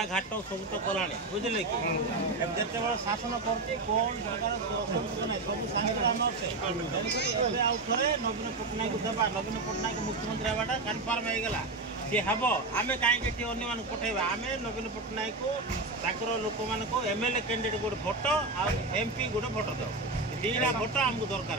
रास्ता घाट सब तो कला बुझे कि जिते शासन कर कौन सरकार सब सांगे आउ थे नवीन पट्टनायक देवा नवीन पट्टनायक मुख्यमंत्री हवाटा कनफर्म होगा सी हम आम कहीं अन्य पठेबा आम नवीन पट्टनायक को लोक मान एमएलए कैंडिडेट गोटे भोट आमपी गोटे भोट दो दीटा भोट आमको दरकार